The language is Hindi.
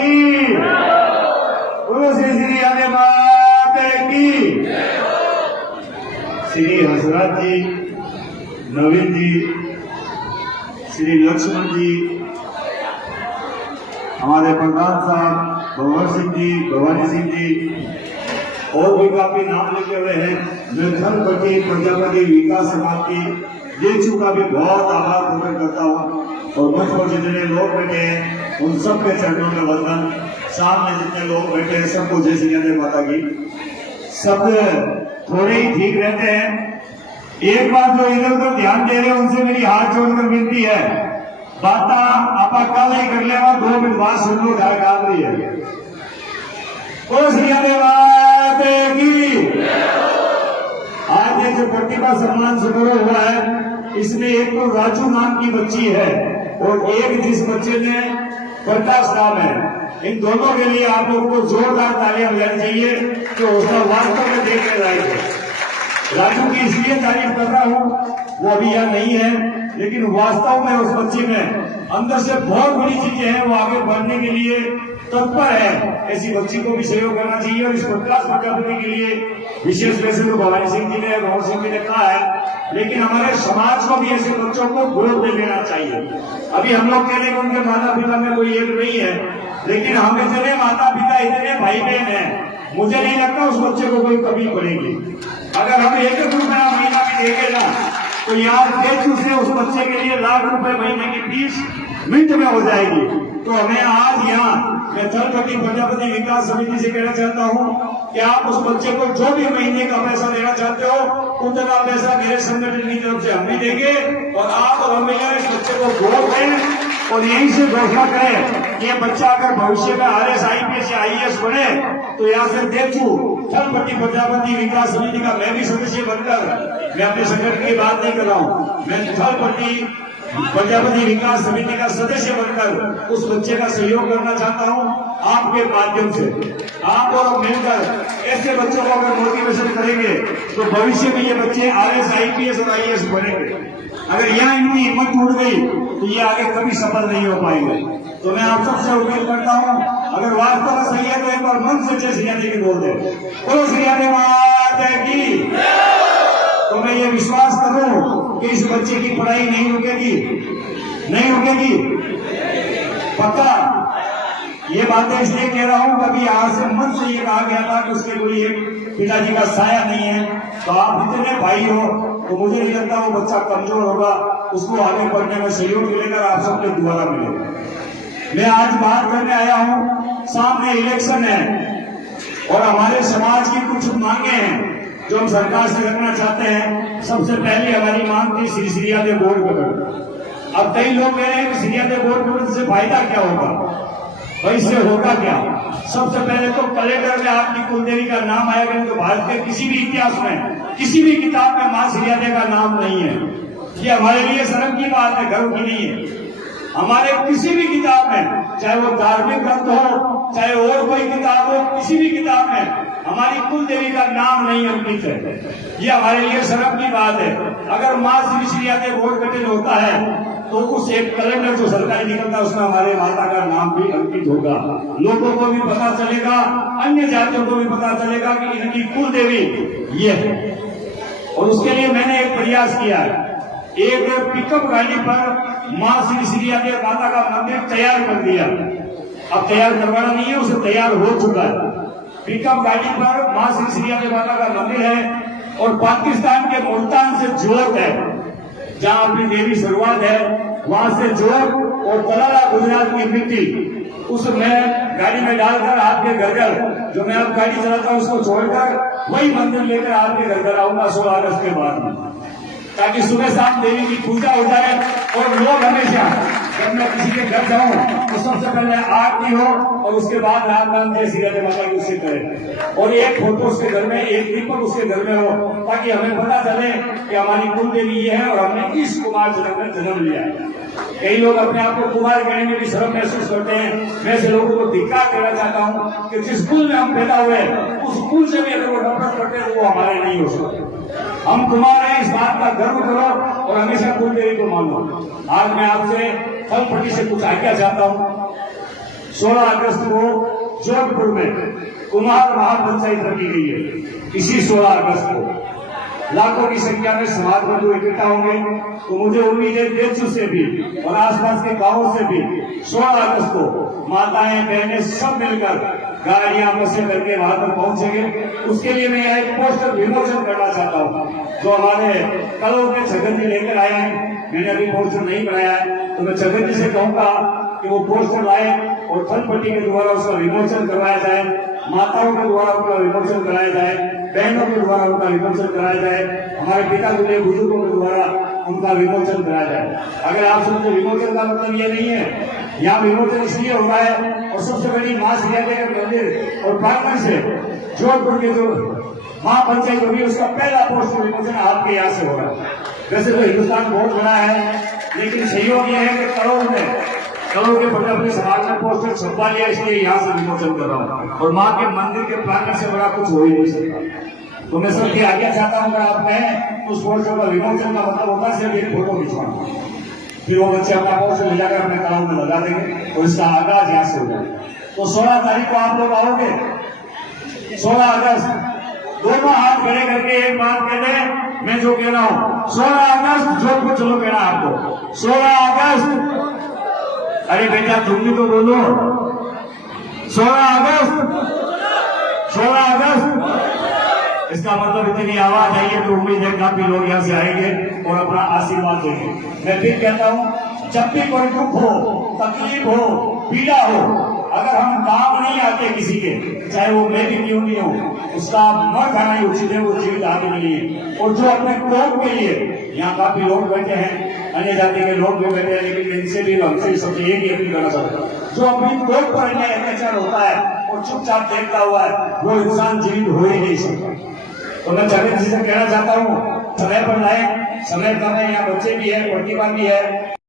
की, बोलो श्री आने माता की। श्री हंसराज जी, नवीन जी, श्री लक्ष्मण जी, हमारे प्रधान साहब भगवान सिंह जी, भवानी सिंह जी और भी काफी नाम लिखे हुए हैं। मैं धनपति प्रजापति विकास समाज की जेचू का भी बहुत आभार प्रकट करता हूँ। और मंच पर जितने लोग बैठे हैं उन सब के चरणों में वंदन। सामने जितने लोग बैठे हैं सबको जय श्री राधे माता की। शब्द थोड़े ही ठीक रहते हैं। एक बात जो इधर उधर ध्यान दे रहे हैं उनसे मेरी हाथ जोड़कर विनती है, बात आप कल ही कर लेगा, 2 मिनट बाद सुन लो, ध्यान डाल रही है। ओ श्री राधे माता की। आज ये जो प्रतिभा सम्मान समारोह हुआ है, इसमें एक तो राजू नाम की बच्ची है और एक जिस बच्चे ने प्रकाश नाम है। इन दोनों के लिए आप लोगों को जोरदार तालियां बजानी चाहिए कि उसका वास्तव में देखने लायक है। राजू की इसलिए तारीफ कर रहा हूँ, वो अभी यहाँ नहीं है, लेकिन वास्तव में उस बच्चे में अंदर से बहुत बड़ी चीजें हैं। वो आगे बढ़ने के लिए तत्पर है। ऐसी बच्ची को भी सहयोग करना चाहिए। और इस प्रकाश प्रजापति के लिए विशेष वैसे तो भवानी सिंह जी ने, भवन सिंह जी ने कहा है, लेकिन हमारे समाज को भी ऐसे बच्चों को ग्रोथ दे देना चाहिए। अभी हम लोग कह रहे हैं कि उनके माता पिता में कोई एक नहीं है, लेकिन हम इतने माता पिता, इतने भाई बहन हैं, मुझे नहीं लगता उस बच्चे को कोई कमी पड़ेगी। अगर हम 1-1 रुपया महीना भी देंगे ना, तो यार जेचू से उस बच्चे के लिए लाख रुपए महीने की फीस मिनट में हो जाएगी। तो हमें आज यहाँ मैं धनपति प्रजापति विकास समिति से कहना चाहता हूँ कि आप उस बच्चे को जो भी महीने का पैसा देना चाहते हो, उतना पैसा मेरे संगठन की तरफ से हम भी देंगे। और आप और हम मिलकर इस बच्चे को ग्रोथ दें और यहीं से घोषणा करें कि ये बच्चा अगर भविष्य में RS IPS या IAS बने तो यहाँ से जेचू धनपति प्रजापति विकास समिति का मैं भी सदस्य बनकर, मैं अपने संगठन की बात नहीं कर रहा हूँ, मैं धनपति प्रजापति विकास समिति का सदस्य बनकर उस बच्चे का सहयोग करना चाहता हूं। आपके माध्यम से आप और मिलकर ऐसे बच्चों को अगर मोटिवेशन करेंगे तो भविष्य में ये बच्चे RS IPS और IAS बनेंगे। अगर यहाँ इनकी हिम्मत टूट गई तो ये आगे कभी सफल नहीं हो पाएंगे। तो मैं आप सबसे उम्मीद करता हूँ, अगर वास्तव में सही है तो एक बार मन से जय श्री राधे की बोल दे, बोलो श्री राधे माता की। तो मैं ये विश्वास करूं कि इस बच्चे की पढ़ाई नहीं रुकेगी, नहीं रुकेगी, पक्का। ये बातें इसलिए कह रहा हूं, कभी आज से मन से ये कहा गया था कि उसके कोई एक पिताजी का साया नहीं है। तो आप इतने भाई हो तो मुझे नहीं लगता वो बच्चा कमजोर होगा, उसको आगे बढ़ने में सहयोग मिलेगा, आप सबके द्वारा मिलेगा। मैं आज बात करने आया हूं, सामने इलेक्शन है और हमारे समाज की कुछ मांगे हैं जो हम सरकार से रखना चाहते हैं। सबसे पहले हमारी मांग थी श्री राधे बोर्ड गठन। अब कई लोग कह रहे हैं कि श्री राधे बोर्ड गठन से फायदा क्या होगा, भाई से होगा क्या। सबसे पहले तो कैलेंडर में आपकी कुलदेवी का नाम आएगा, तो भारत के किसी भी इतिहास में, किसी भी किताब में मां श्री राधे का नाम नहीं है। ये हमारे लिए शर्म की बात है, गर्व की नहीं है। हमारे किसी भी किताब में, चाहे वो धार्मिक ग्रंथ हो, चाहे और कोई किताब हो, किसी भी किताब में हमारी कुल देवी का नाम नहीं अंकित है। ये हमारे लिए शर्म की बात है। अगर मां श्री राधे बोर्ड गठन होता है तो उस एक कैलेंडर जो सरकारी निकलता है उसमें हमारे माता का नाम भी अंकित होगा। लोगों को भी पता चलेगा, अन्य जातियों को भी पता चलेगा कि इनकी कुल देवी ये है। और उसके लिए मैंने एक प्रयास किया है, एक पिकअप गाड़ी पर मां श्री राधे माता का मंदिर तैयार कर दिया। अब तैयार करवाना नहीं है, उसे तैयार हो चुका है। पिकअप गाड़ी पर मां श्री राधे माता का मंदिर है और पाकिस्तान के मुल्तान से जोत है, जहां अपनी देवी शुरुआत है, वहां से जोत और तलाला गुजरात की मिट्टी उसमें गाड़ी में डालकर आपके घर घर, जो मैं अब गाड़ी चलाता हूं उसको छोड़कर वही मंदिर लेकर आपके घर घर आऊंगा 16 अगस्त के बाद में, ताकि सुबह शाम देवी की पूजा हो जाए। और लोग हमेशा जब मैं किसी के घर जाऊं तो सबसे पहले आरती हो और उसके बाद राम नाम जय श्री राधे माता की उससे करें और एक फोटो उसके घर में, एक दीपक उसके घर में हो, ताकि हमें पता चले कि हमारी कुल देवी ये है और हमने इस कुमार जन्म में जन्म लिया है। कई लोग अपने आप को कुमार कहने में भी शर्म महसूस करते हैं। मैं ऐसे लोगों को धिक्कार देना चाहता हूँ कि जिस कुल में हम पैदा हुए उस कुल से भी अगर वो नफरत करते हैं तो वो हमारे नहीं हो सकते। हम कुमार हैं, इस बात का गर्व करो और हमेशा कुल देवी को मानो। आज मैं आपसे धनपति से कुछ आज्ञा चाहता हूँ। 16 अगस्त को जोधपुर में कुमार महापंचायत रखी गई है। इसी 16 अगस्त को लाखों की संख्या में समाज बंधु इकट्ठा होंगे। तो मुझे उम्मीद है देशों से भी और आसपास के गांवों से भी 16 अगस्त को माताएं बहनें सब मिलकर गाड़ियां बसें करके वहां तक पहुंचेंगे। उसके लिए मैं एक पोस्टर विमोचन करना चाहता हूं जो हमारे कलों के छगन जी लेकर आए हैं। मैंने अभी पोस्टर नहीं बनाया है, तो मैं छगन जी से कहूंगा कि वो पोस्टर लाए और थलपट्टी के द्वारा उसका विमोचन करवाया जाए, माताओं के द्वारा उनका विमोचन कराया जाए, बहनों के द्वारा उनका विमोचन कराया जाए, हमारे पिता के बुजुर्गों के द्वारा उनका विमोचन कराया जाए। अगर आप समझे विमोचन का मतलब ये नहीं है, यहाँ विमोचन इसलिए हो रहा है और सबसे बड़ी मां श्री के मंदिर और प्रांगण से जोधपुर के जो महापंचायत होगी उसका पहला पोस्टर विमोचन आपके यहाँ से होगा। वैसे तो हिंदुस्तान बहुत बड़ा है, लेकिन सहयोग यह है कि करोड़ के प्रजापति समाज में पोस्टर छपवा लिया, इसलिए यहाँ से विमोचन कर रहा हूँ। और माँ के मंदिर के प्रांगण से बड़ा कुछ हो ही नहीं सकता। तो मैं सबकी आज्ञा चाहता हूँ, अगर आप कहें उस पोस्टर का विमोचन का मतलब होता है सिर्फ एक फोटो खिंचवाना, फिर वो बच्चे अपना पोस्टर ले जाकर अपने तालाब में लगा देंगे और इसका आगाज यहाँ से हो जाएगा। तो 16 तारीख को आप लोग आओगे, 16 अगस्त, दोनों हाथ खड़े करके एक बात कह दें, मैं जो कह रहा हूँ 16 अगस्त जोधपुर चलो कहना आपको 16 अगस्त। अरे बेटा तुम भी तो बोलो 16 अगस्त, 16 अगस्त। इसका मतलब इतनी आवाज आई है तो उम्मीद है काफी लोग यहाँ से आएंगे और अपना आशीर्वाद देंगे। मैं फिर कहता हूँ, जब भी कोई दुख हो, तकलीफ हो, पीड़ा हो, अगर हम काम नहीं आते किसी के, चाहे वो मैं भी क्यों नहीं हो, उसका मर खाना ही उचित है, वो जीवित आगे नहीं है। और जो अपने कौम के लिए, यहाँ काफी लोग बैठे हैं, अन्य जाति के लोग भी बैठे हैं, लेकिन इनसे भी हमसे सबसे एक ही अपील करना चाहता हूँ, जो अपनी कौम पर अन्याय अत्याचार होता है और चुपचाप देखता हुआ है, वो इंसान जीवित हो ही नहीं सकता। तो मैं जगह जी से कहना चाहता हूँ, समय पर लाए, समय कम है, यहाँ बच्चे भी है, प्रतिभा भी है।